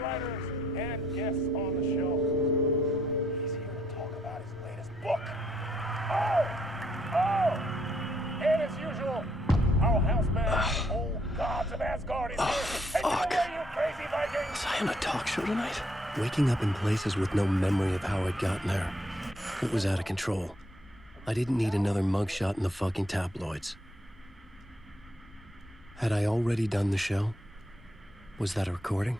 writers and guests on the show. He's here to talk about his latest book. And as usual, our house band, Old Gods of Asgard, is here. Fuck. Take it away, you crazy Vikings! Was I on a talk show tonight? Waking up in places with no memory of how I'd gotten there. It was out of control. I didn't need another mugshot in the fucking tabloids. Had I already done the show? Was that a recording?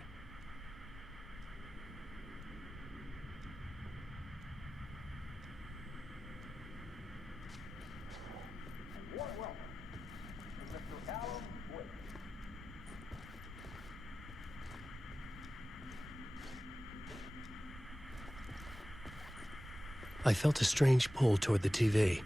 I felt a strange pull toward the TV.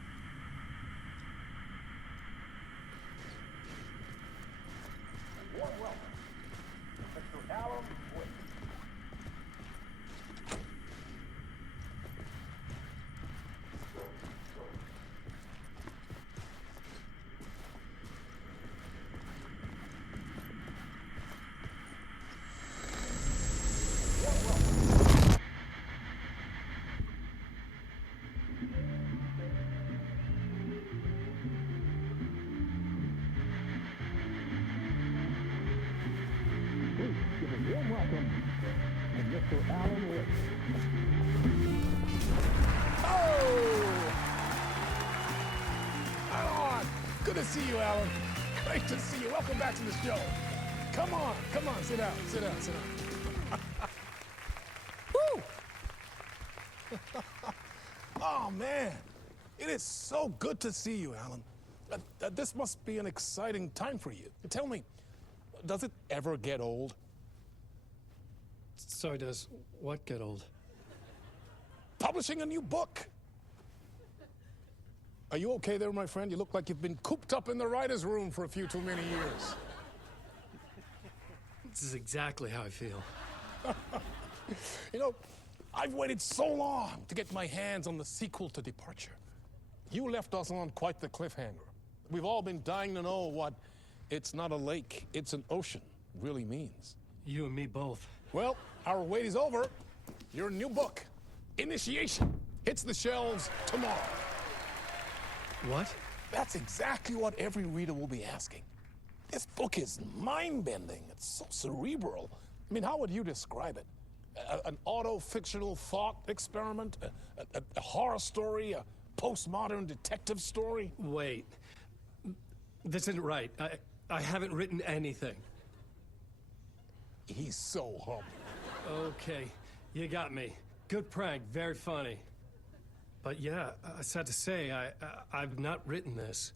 Good to see you, Alan. Great to see you. Welcome back to the show. Come on, sit down. Woo! Oh, man. It is so good to see you, Alan. This must be an exciting time for you. Tell me, does it ever get old? So does what get old? Publishing a new book. Are you okay there, my friend? You look like you've been cooped up in the writer's room for a few too many years. This is exactly how I feel. You know, I've waited so long to get my hands on the sequel to Departure. You left us on quite the cliffhanger. We've all been dying to know what "it's not a lake, it's an ocean" really means. You and me both. Well, our wait is over. Your new book, Initiation, hits the shelves tomorrow. What? That's exactly what every reader will be asking. This book is mind-bending. It's so cerebral. I mean, how would you describe it? An auto-fictional thought experiment? A horror story? A postmodern detective story? Wait. This isn't right. I haven't written anything. He's so humble. Okay, you got me. Good prank, very funny. But yeah, sad to say, I've not written this.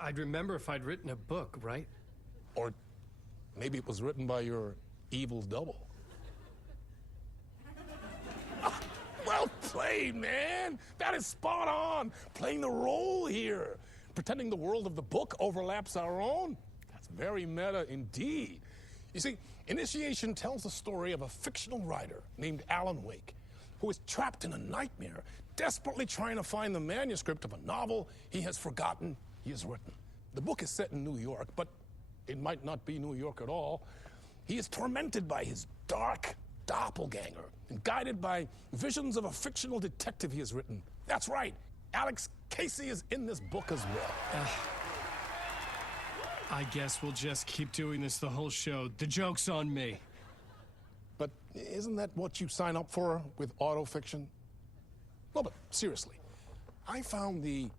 I'd remember if I'd written a book, right? Or maybe it was written by your evil double. Well played, man. That is spot on. Playing the role here. Pretending the world of the book overlaps our own. That's very meta indeed. You see, Initiation tells the story of a fictional writer named Alan Wake, who is trapped in a nightmare, desperately trying to find the manuscript of a novel he has forgotten he has written. The book is set in New York, but it might not be New York at all. He is tormented by his dark doppelganger and guided by visions of a fictional detective he has written. That's right, Alex Casey is in this book as well. I guess we'll just keep doing this the whole show. The joke's on me. But isn't that what you sign up for with autofiction? No, but seriously, I found the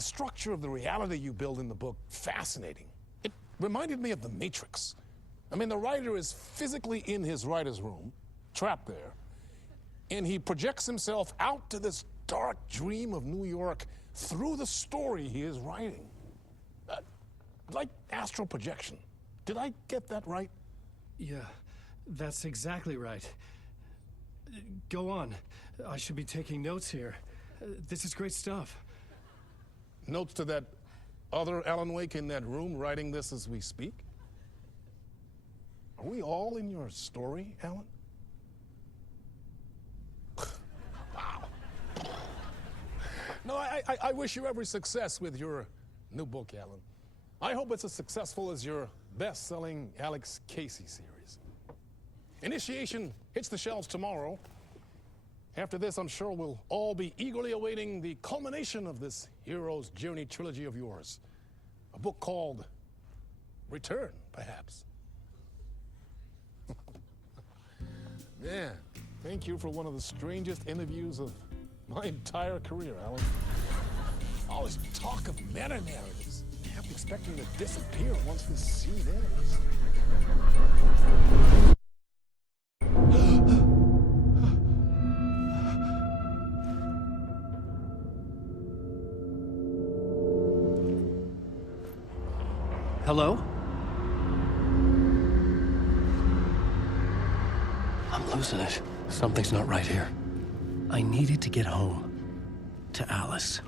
structure of the reality you build in the book fascinating. It reminded me of The Matrix. I mean, the writer is physically in his writer's room, trapped there, and he projects himself out to this dark dream of New York through the story he is writing. Like astral projection. Did I get that right? Yeah, that's exactly right. Go on. I should be taking notes here. This is great stuff. Notes to that other Alan Wake in that room writing this as we speak? Are we all in your story, Alan? Wow. No, I wish you every success with your new book, Alan. I hope it's as successful as your best-selling Alex Casey series. Initiation hits the shelves tomorrow. After this, I'm sure we'll all be eagerly awaiting the culmination of this hero's journey trilogy of yours. A book called Return, perhaps. Man, thank you for one of the strangest interviews of my entire career, Alan. All this talk of meta-narratives. I have to expect them to disappear once this scene ends. Hello? I'm losing it. Something's not right here. I needed to get home. To Alice.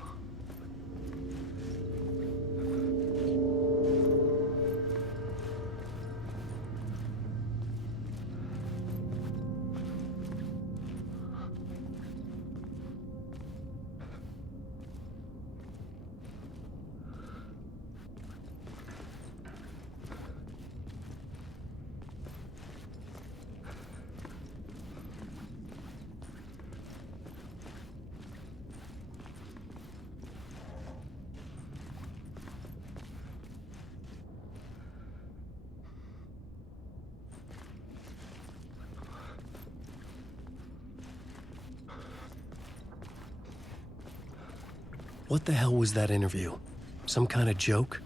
What the hell was that interview? Some kind of joke?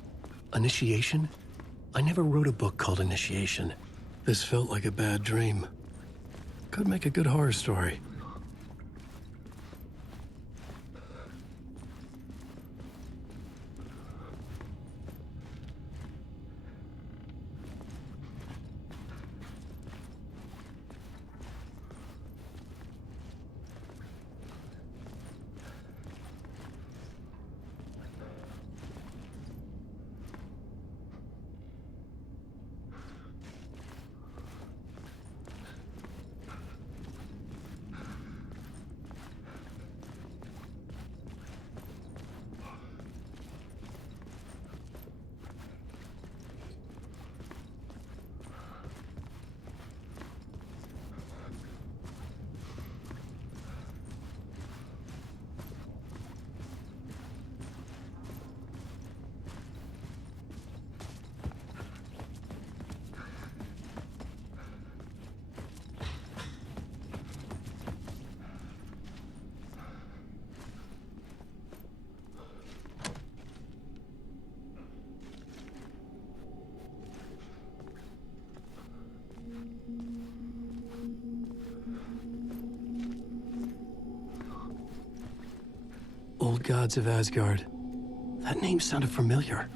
Initiation? I never wrote a book called Initiation. This felt like a bad dream. Could make a good horror story. Old Gods of Asgard. That name sounded familiar.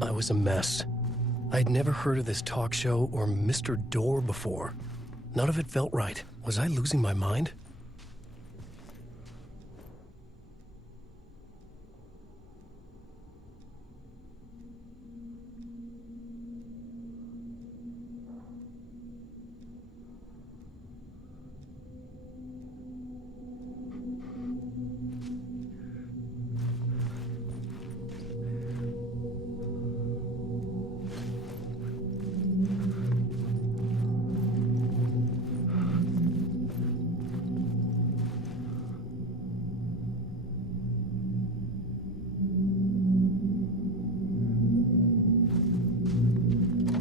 I was a mess. I'd never heard of this talk show or Mr. Door before. None of it felt right. Was I losing my mind?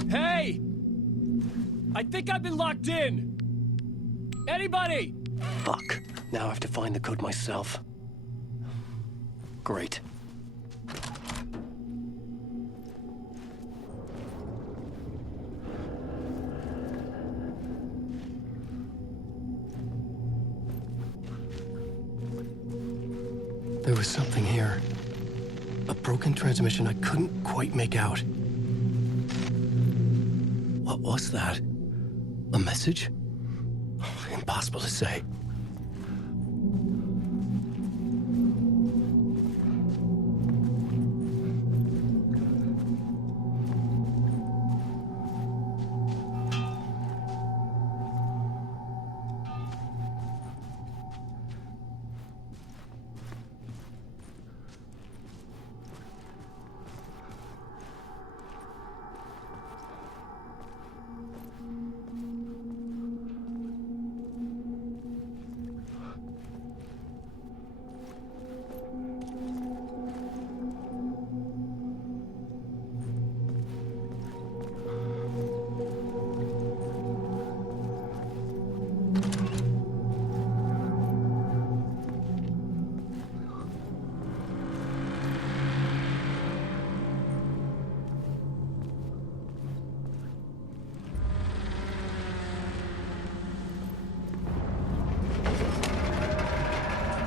Hey! I think I've been locked in! Anybody? Fuck. Now I have to find the code myself. Great. There was something here. A broken transmission I couldn't quite make out. What was that? A message? Impossible to say.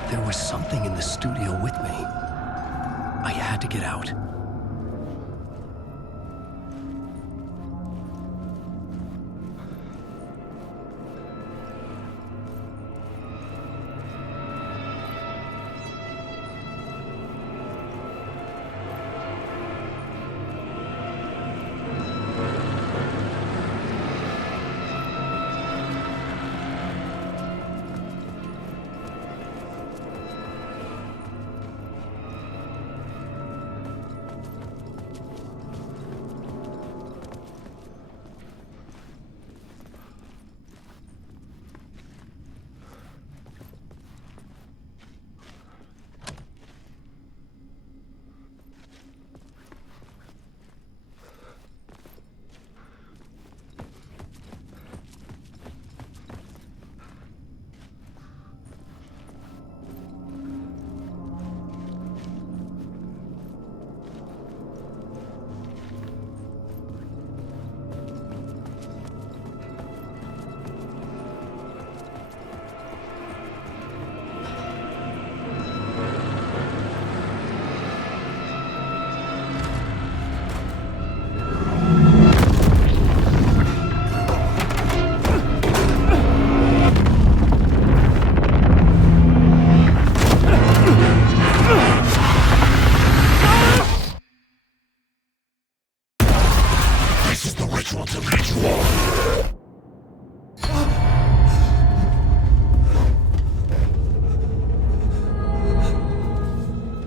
There was something in the studio with me. I had to get out.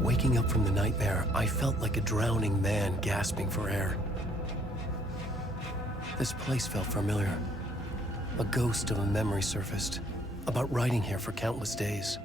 Waking up from the nightmare, I felt like a drowning man gasping for air. This place felt familiar. A ghost of a memory surfaced, about riding here for countless days.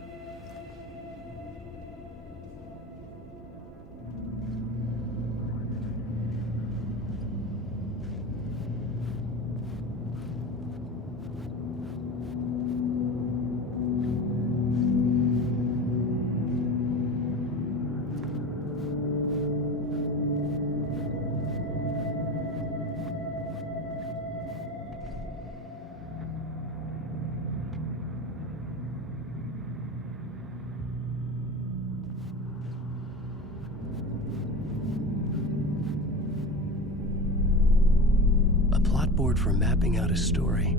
Board for mapping out a story.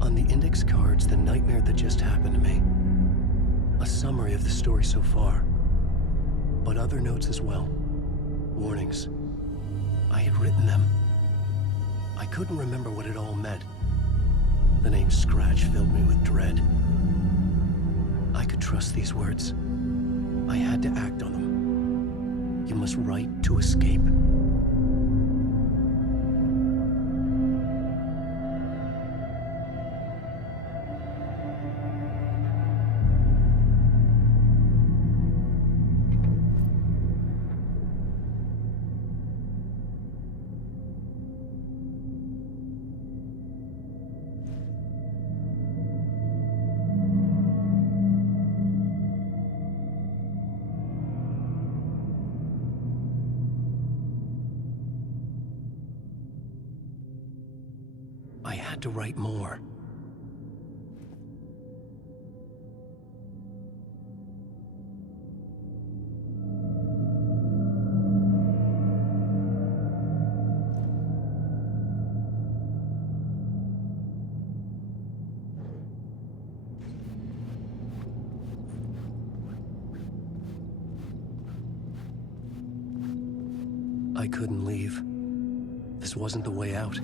On the index cards, the nightmare that just happened to me. A summary of the story so far, but other notes as well. Warnings. I had written them. I couldn't remember what it all meant. The name Scratch filled me with dread. I could trust these words. I had to act on them. You must write to escape. I had to write more. I couldn't leave. This wasn't the way out.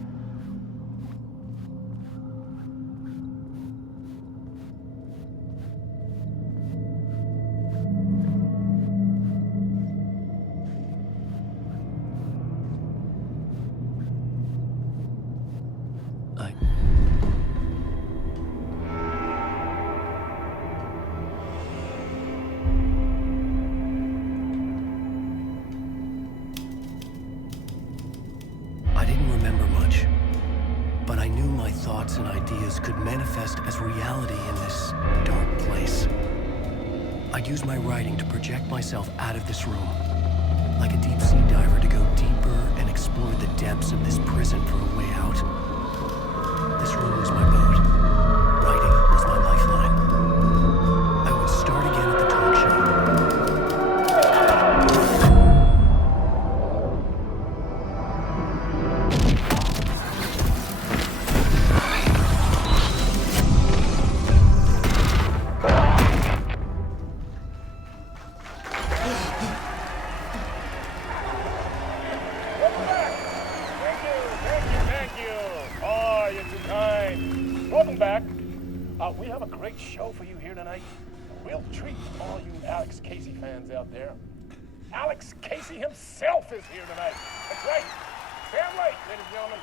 Thoughts and ideas could manifest as reality in this dark place. I'd use my writing to project myself out of this room, like a deep-sea diver to go deeper and explore the depths of this prison for a way out. This room was my boat. Writing was my lifeline. I would welcome back. We have a great show for you here tonight. A real treat for all you Alex Casey fans out there. Alex Casey himself is here tonight. That's right. Sam Lake, ladies and gentlemen.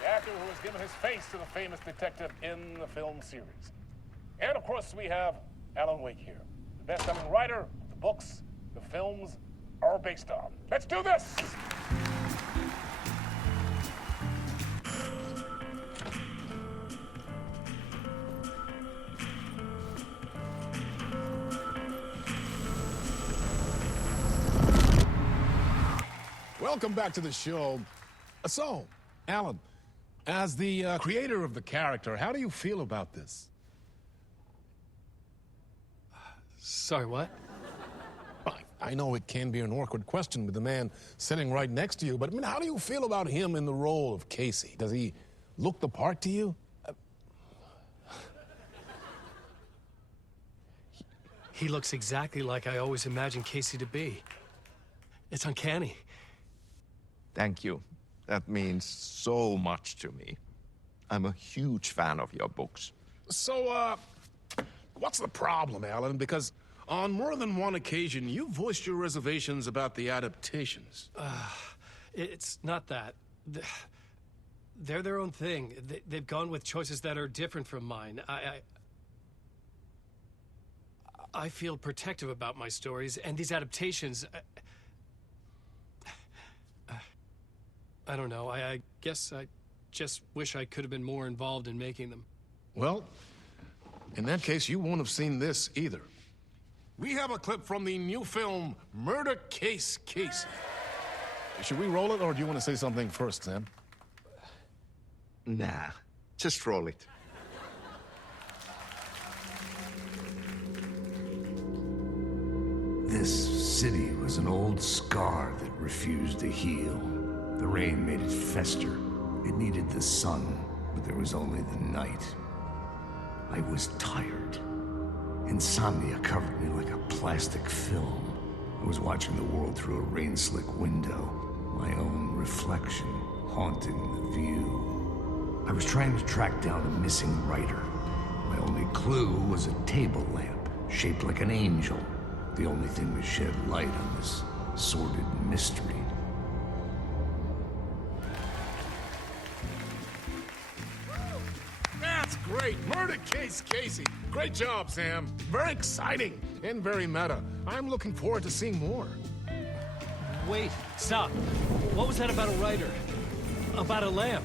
The actor who has given his face to the famous detective in the film series. And of course, we have Alan Wake here, the best-selling writer of the books the films are based on. Let's do this! Welcome back to the show. So, Alan, as the creator of the character, how do you feel about this? Sorry, what? I know it can be an awkward question with the man sitting right next to you, but I mean, how do you feel about him in the role of Casey? Does he look the part to you? He looks exactly like I always imagined Casey to be. It's uncanny. Thank you. That means so much to me. I'm a huge fan of your books. So, what's the problem, Alan? Because on more than one occasion, you voiced your reservations about the adaptations. It's not that. They're their own thing. They've gone with choices that are different from mine. I feel protective about my stories, and these adaptations... I don't know. I guess I just wish I could have been more involved in making them. Well, in that case, you won't have seen this either. We have a clip from the new film, Murder Case Casey. Should we roll it, or do you want to say something first, Sam? Nah, just roll it. This city was an old scar that refused to heal. The rain made it fester. It needed the sun, but there was only the night. I was tired. Insomnia covered me like a plastic film. I was watching the world through a rain-slick window, my own reflection haunting the view. I was trying to track down a missing writer. My only clue was a table lamp, shaped like an angel. The only thing to shed light on this sordid mystery. That's great. Murder Case Casey. Great job, Sam. Very exciting and very meta. I'm looking forward to seeing more. Wait, stop. What was that about a writer? About a lamp?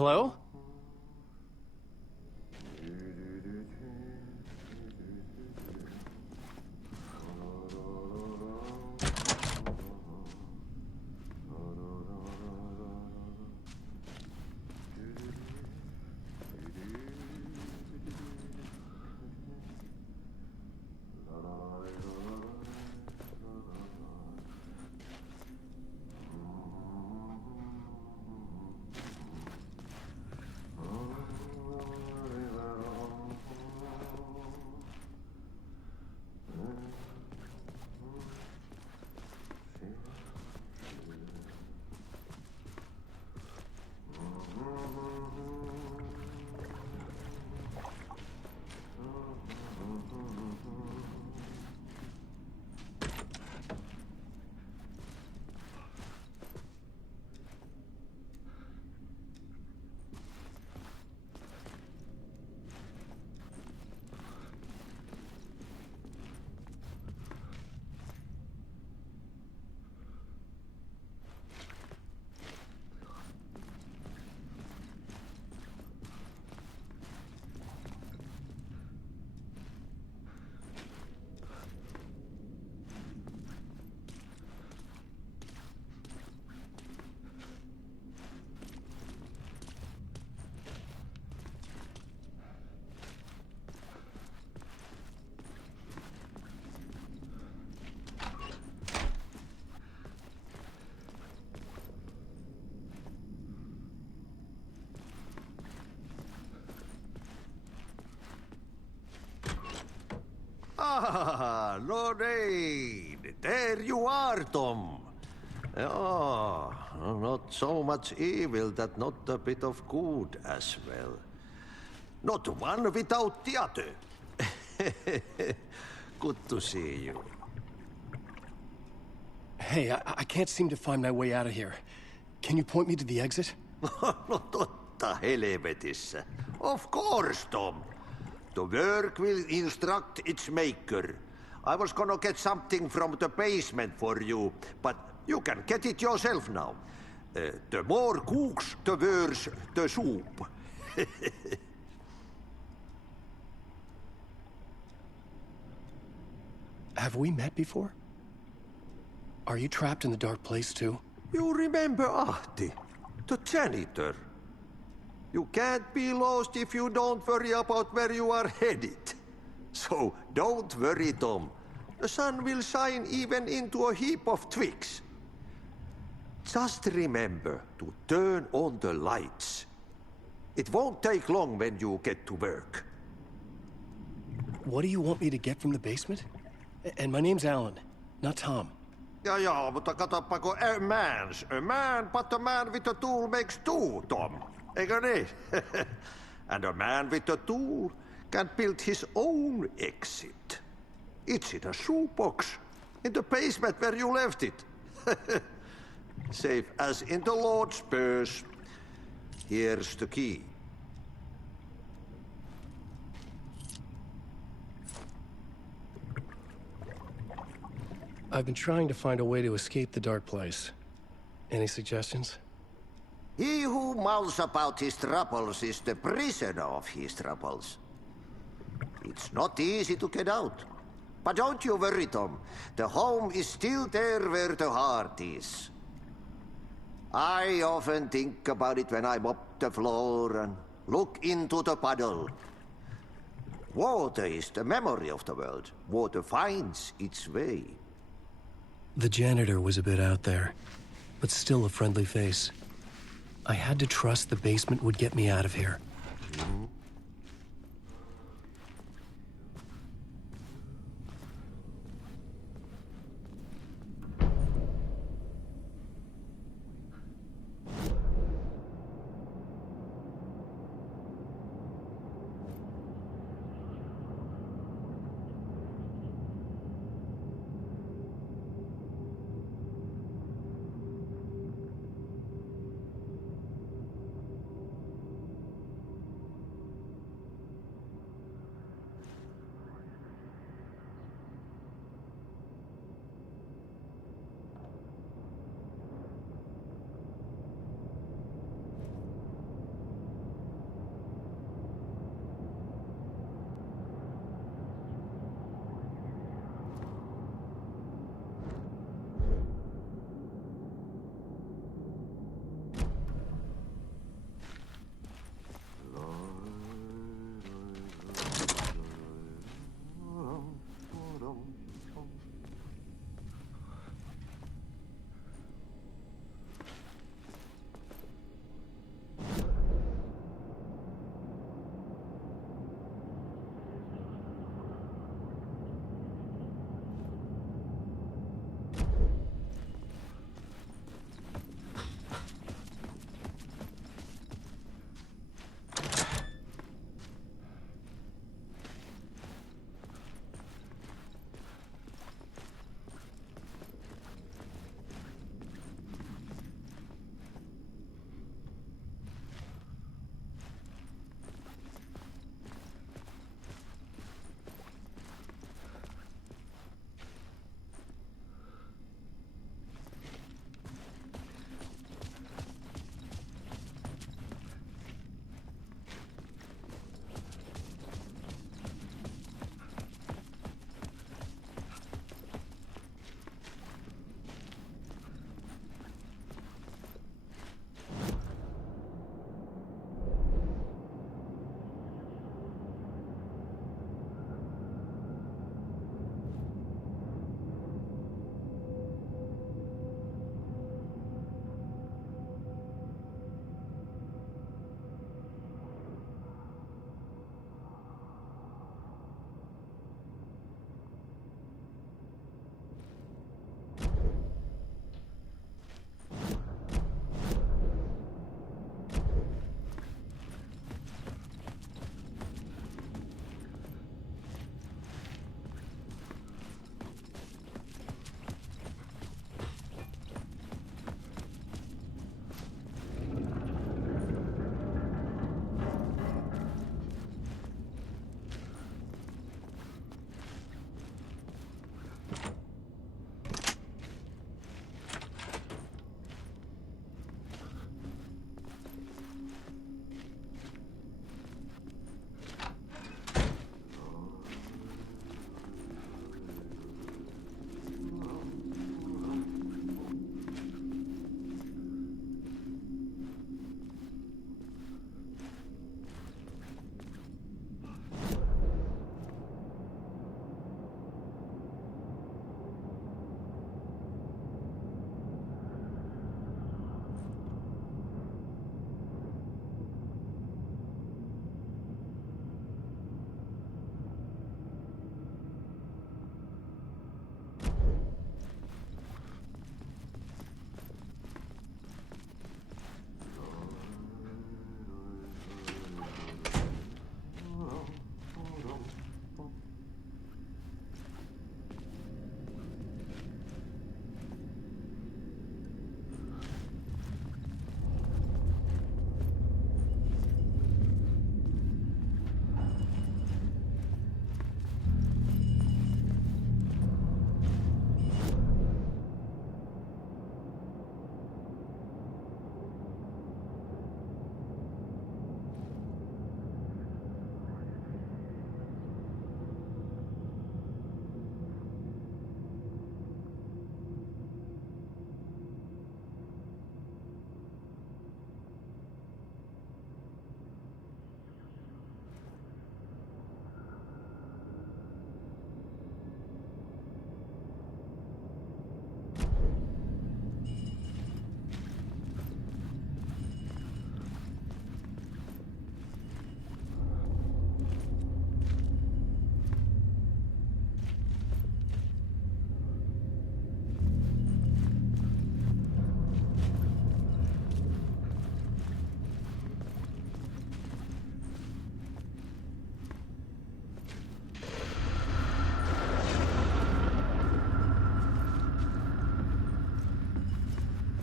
Hello? Ah, Lorraine! There you are, Tom. Oh, not so much evil that not a bit of good as well. Not one without the other. Good to see you. Hey, I can't seem to find my way out of here. Can you point me to the exit? No totta helvetissä. Of course, Tom. The work will instruct its maker. I was gonna get something from the basement for you, but you can get it yourself now. The more cooks, the worse the soup. Have we met before? Are you trapped in the dark place too? You remember Ahti, the janitor? You can't be lost if you don't worry about where you are headed. So don't worry, Tom. The sun will shine even into a heap of twigs. Just remember to turn on the lights. It won't take long when you get to work. What do you want me to get from the basement? And my name's Alan, not Tom. Ja, mutta katoppa kun a man, but a man with a tool makes two, Tom. Eikö niin? And a man with a tool can build his own exit. It's in a shoebox, in the basement where you left it. Safe as in the Lord's purse. Here's the key. I've been trying to find a way to escape the dark place. Any suggestions? He who mouths about his troubles is the prisoner of his troubles. It's not easy to get out. But don't you worry, Tom. The home is still there where the heart is. I often think about it when I mop the floor and look into the puddle. Water is the memory of the world. Water finds its way. The janitor was a bit out there, but still a friendly face. I had to trust the basement would get me out of here.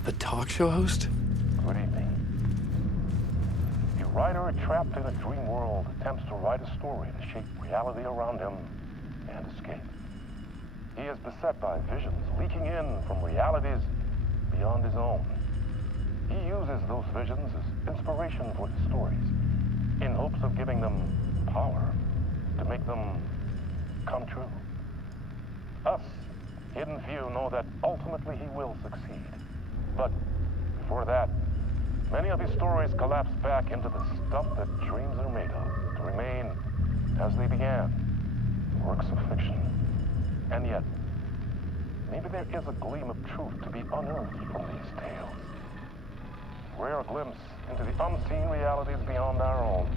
The talk show host? Good evening. A writer trapped in a dream world attempts to write a story to shape reality around him and escape. He is beset by visions leaking in from realities beyond his own. He uses those visions as inspiration for his stories, in hopes of giving them power to make them come true. Us, hidden few, know that ultimately he will succeed. But before that, many of his stories collapse back into the stuff that dreams are made of, to remain as they began, works of fiction. And yet, maybe there is a gleam of truth to be unearthed from these tales. Rare glimpse into the unseen realities beyond our own,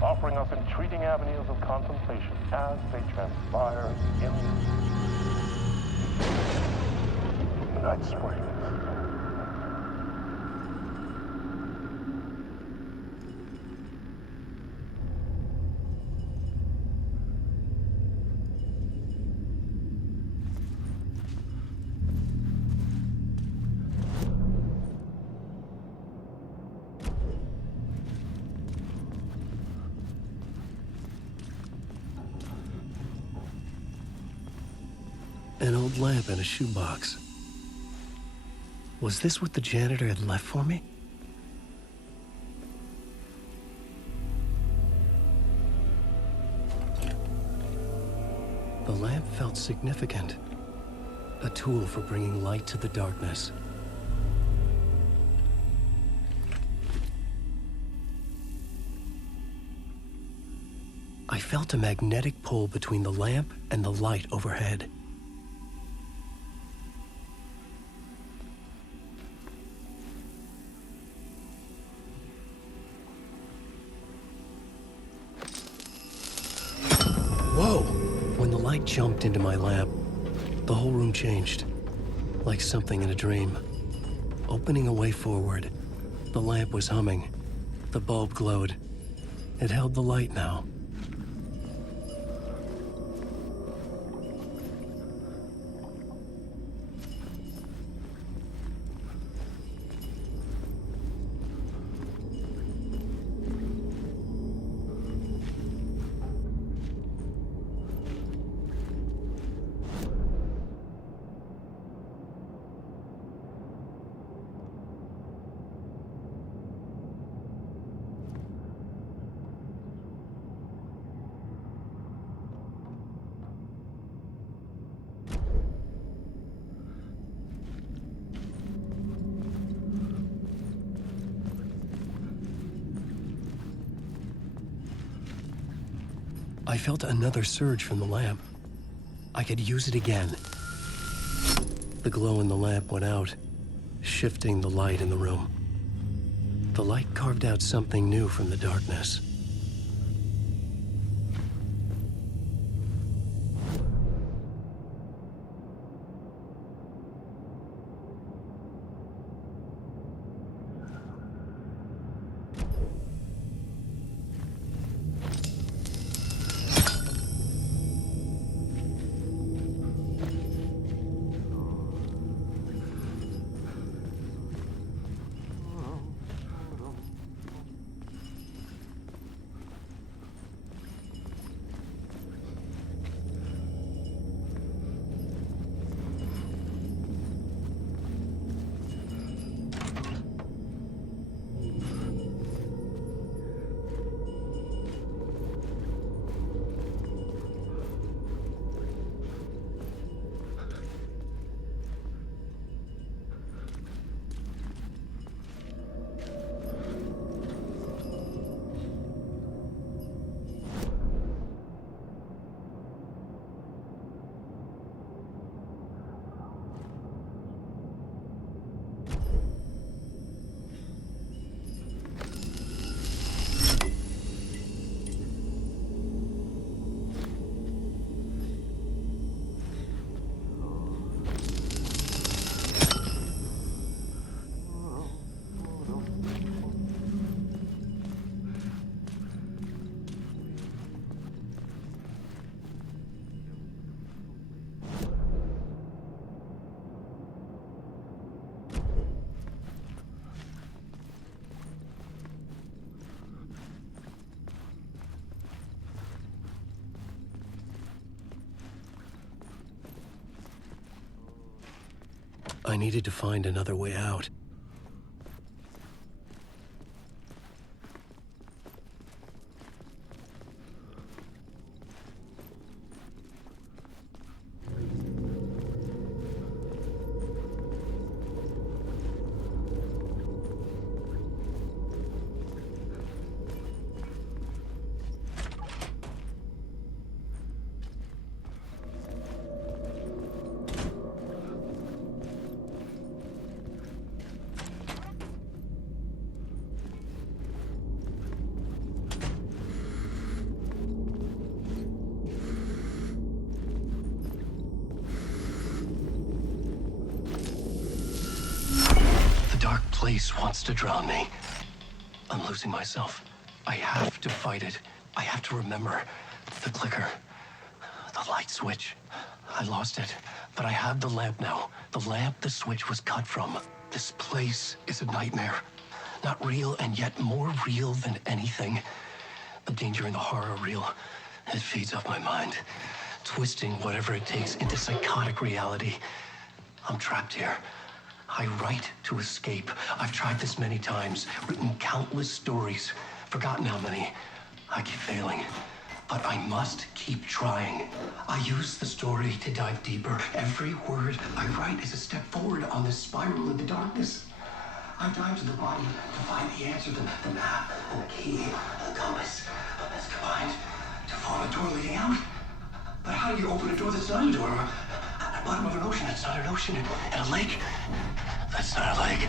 offering us intriguing avenues of contemplation as they transpire in the night spring. An old lamp in a shoebox. Was this what the janitor had left for me? The lamp felt significant. A tool for bringing light to the darkness. I felt a magnetic pull between the lamp and the light overhead. Whoa! When the light jumped into my lamp, the whole room changed, like something in a dream. Opening a way forward, the lamp was humming. The bulb glowed. It held the light now. I felt another surge from the lamp. I could use it again. The glow in the lamp went out, shifting the light in the room. The light carved out something new from the darkness. I needed to find another way out. The dark place wants to drown me. I'm losing myself. I have to fight it. I have to remember. The clicker. The light switch. I lost it. But I have the lamp now. The lamp the switch was cut from. This place is a nightmare. Not real, and yet more real than anything. The danger and the horror are real. It feeds off my mind. Twisting whatever it takes into psychotic reality. I'm trapped here. I write to escape. I've tried this many times, written countless stories, forgotten how many. I keep failing, but I must keep trying. I use the story to dive deeper. Every word I write is a step forward on this spiral into darkness. I dive to the body to find the answer, the map, and the key, the compass, that's combined to form a door leading out. But how do you open a door that's not a door? At the bottom of an ocean that's not an ocean, and a lake that's not a lake.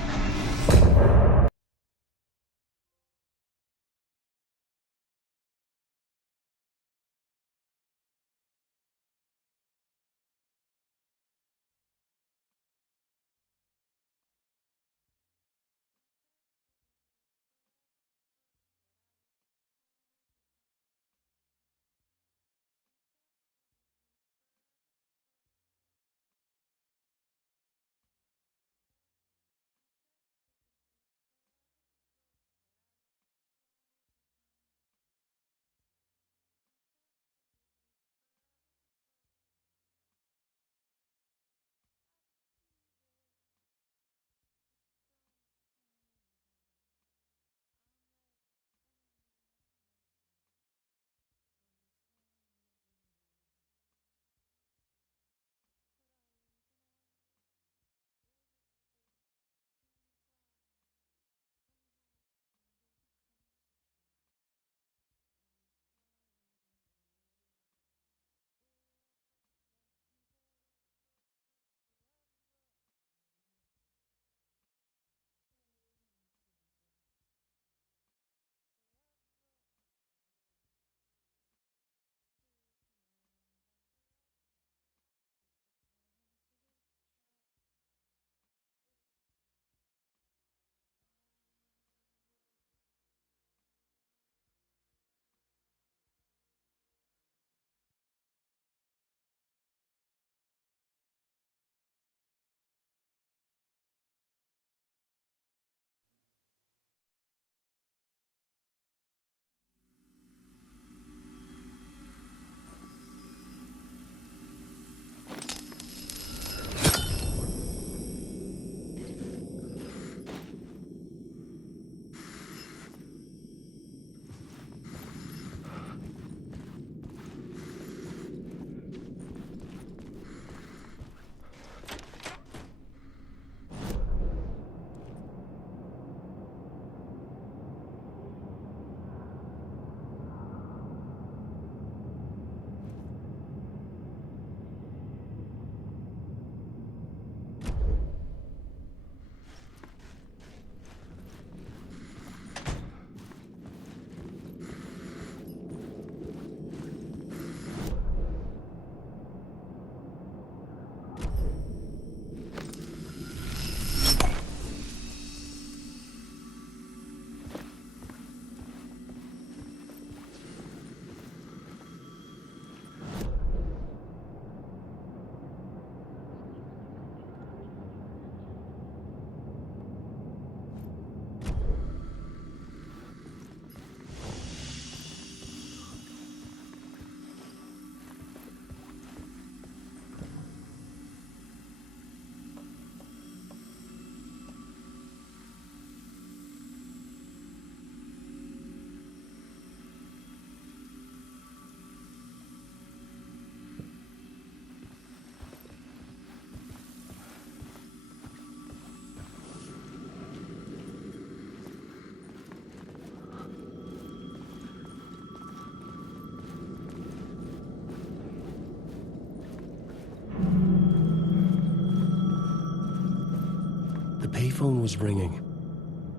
payphone was ringing.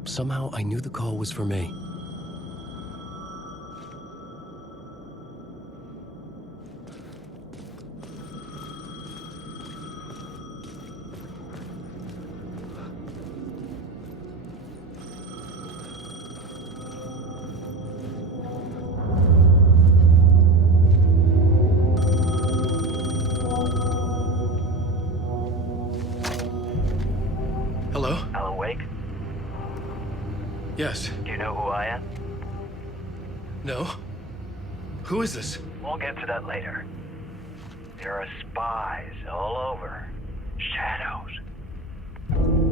Somehow I knew the call was for me. Hello? Alan Wake? Yes. Do you know who I am? No? Who is this? We'll get to that later. There are spies all over. Shadows.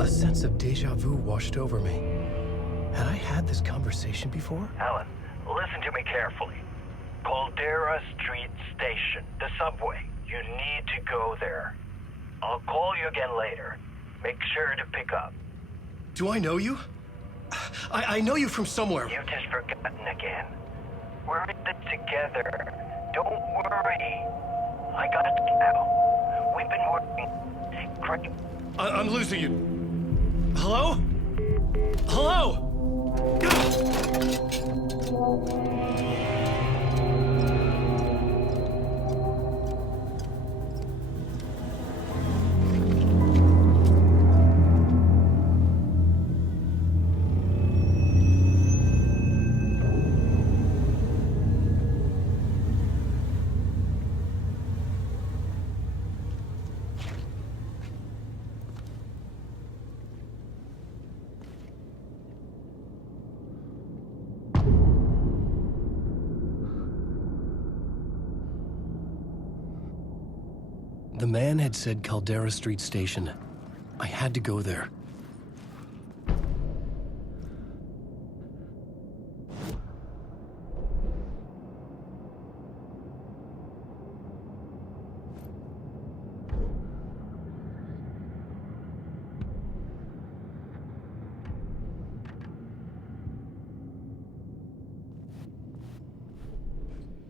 A sense of deja vu washed over me. Had I had this conversation before? Alan, listen to me carefully. Caldera Street Station, the subway. You need to go there. I'll call you again later. Make sure to pick up. Do I know you? I know you from somewhere. You've just forgotten again. We're in this together. Don't worry. I got you now. We've been working. Great. I'm losing you. Hello? Hello? The man had said Caldera Street Station. I had to go there.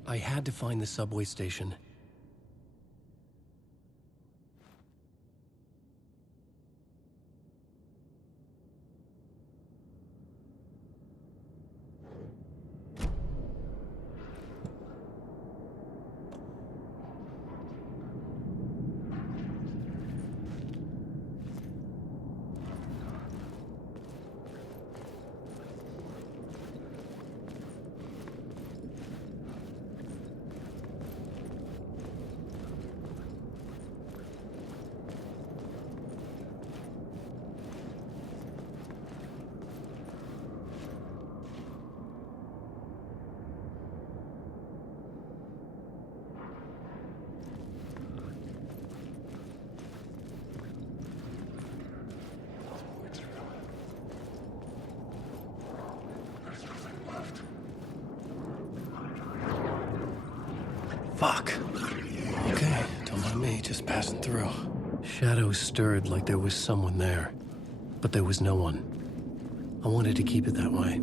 I had to find the subway station. Fuck. Okay, don't mind me, just passing through. Shadows stirred like there was someone there, but there was no one. I wanted to keep it that way.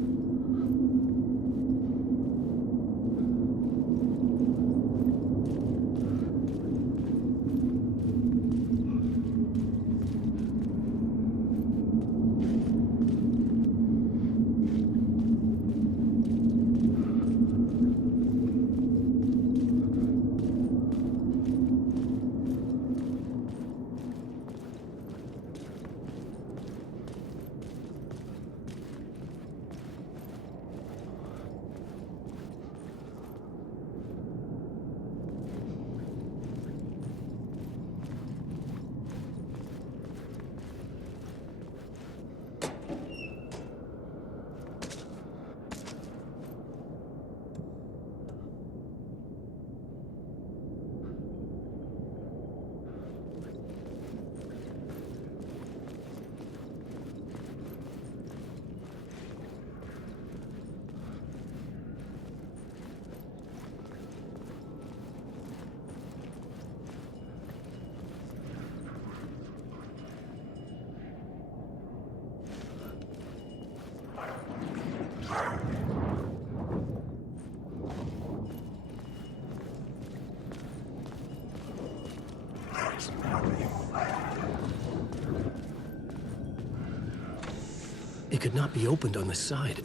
It could not be opened on the side.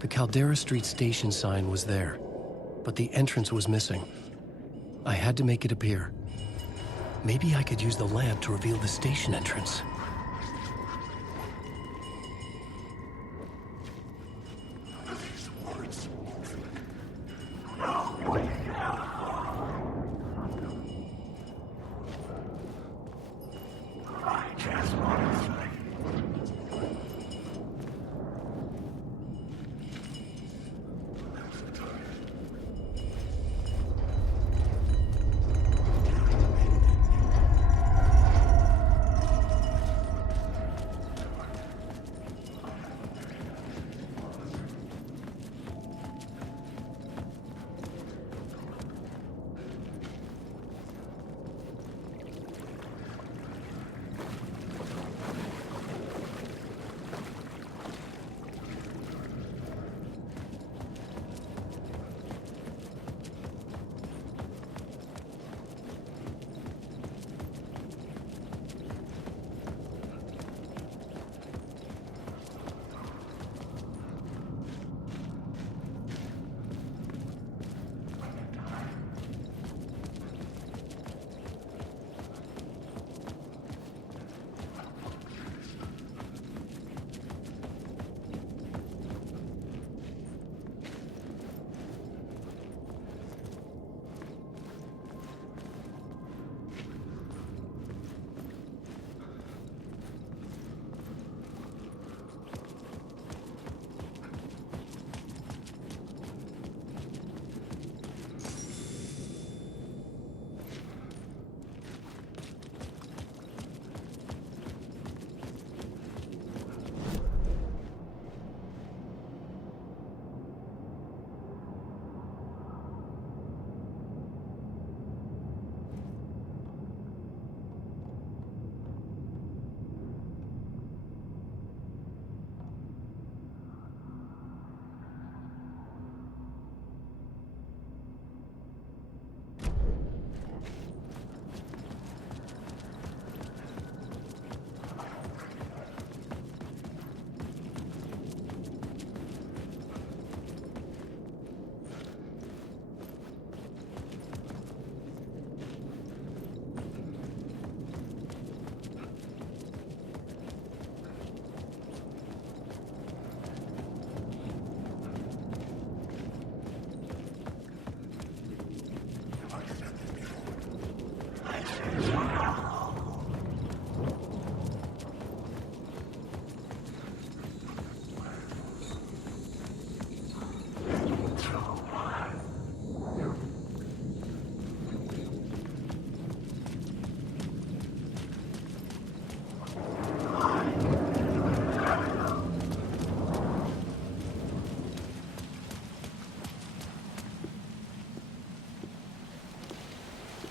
The Caldera Street station sign was there, but the entrance was missing. I had to make it appear. Maybe I could use the lamp to reveal the station entrance.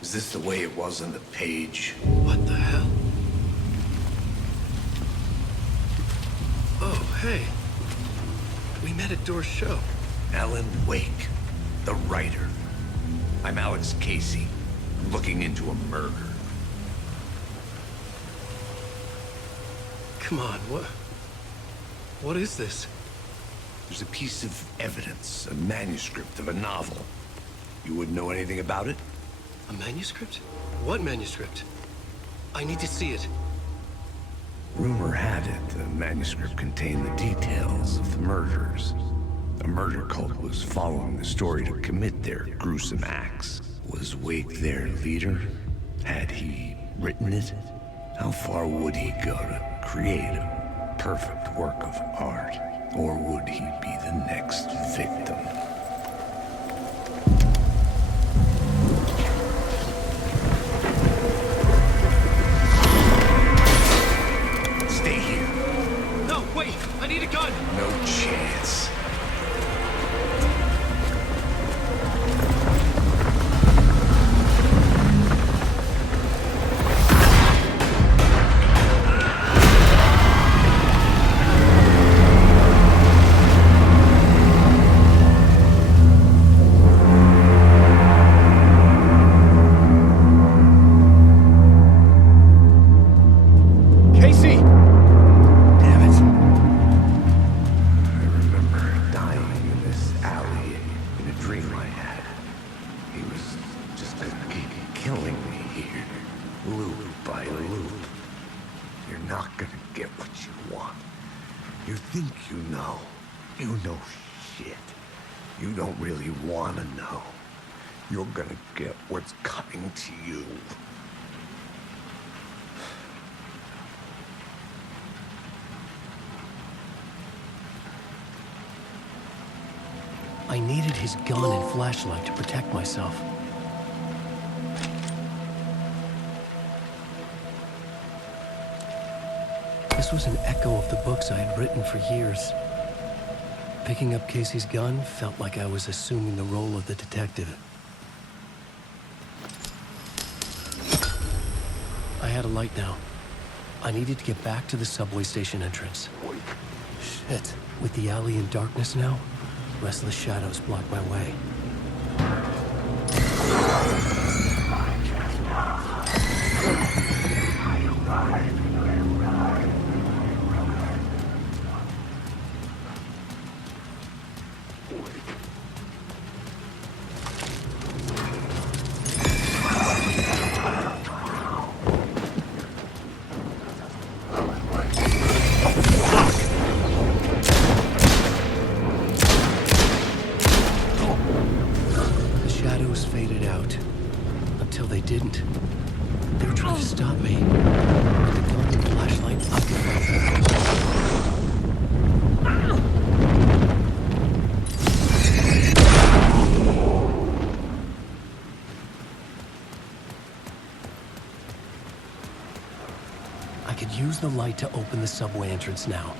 Is this the way it was on the page? What the hell? Oh, hey. We met at Door's show. Alan Wake, the writer. I'm Alex Casey, looking into a murder. Come on, what is this? There's a piece of evidence, a manuscript of a novel. You wouldn't know anything about it? A manuscript? What manuscript? I need to see it. Rumor had it the manuscript contained the details of the murders. A murder cult was following the story to commit their gruesome acts. Was Wake their leader? Had he written it, how far would he go to create a perfect work of art? Or would he be the next victim? Stay here. No, wait! I need a gun! No chance. Casey! Damn it. I remember dying in this alley in a dream I had. He was just gonna keep killing me here, loop by loop. You're not gonna get what you want. You think you know. You know shit. You don't really want to know. You're gonna get what's coming to you. I needed his gun and flashlight to protect myself. This was an echo of the books I had written for years. Picking up Casey's gun felt like I was assuming the role of the detective. I had a light now. I needed to get back to the subway station entrance. Shit. With the alley in darkness now, restless shadows block my way. The shadows faded out. Until they didn't. They were trying to stop me. With the gun and flashlight, I could help them. I could use the light to open the subway entrance now.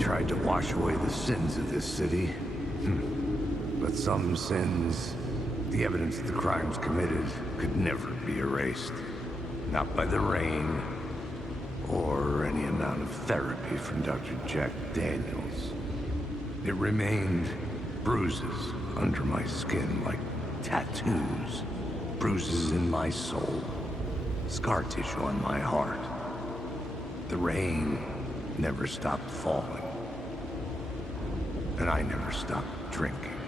Tried to wash away the sins of this city. But some sins, the evidence of the crimes committed, could never be erased. Not by the rain, or any amount of therapy from Dr. Jack Daniels. It remained bruises under my skin, like tattoos. Bruises in my soul. Scar tissue on my heart. The rain never stopped falling. And I never stopped drinking.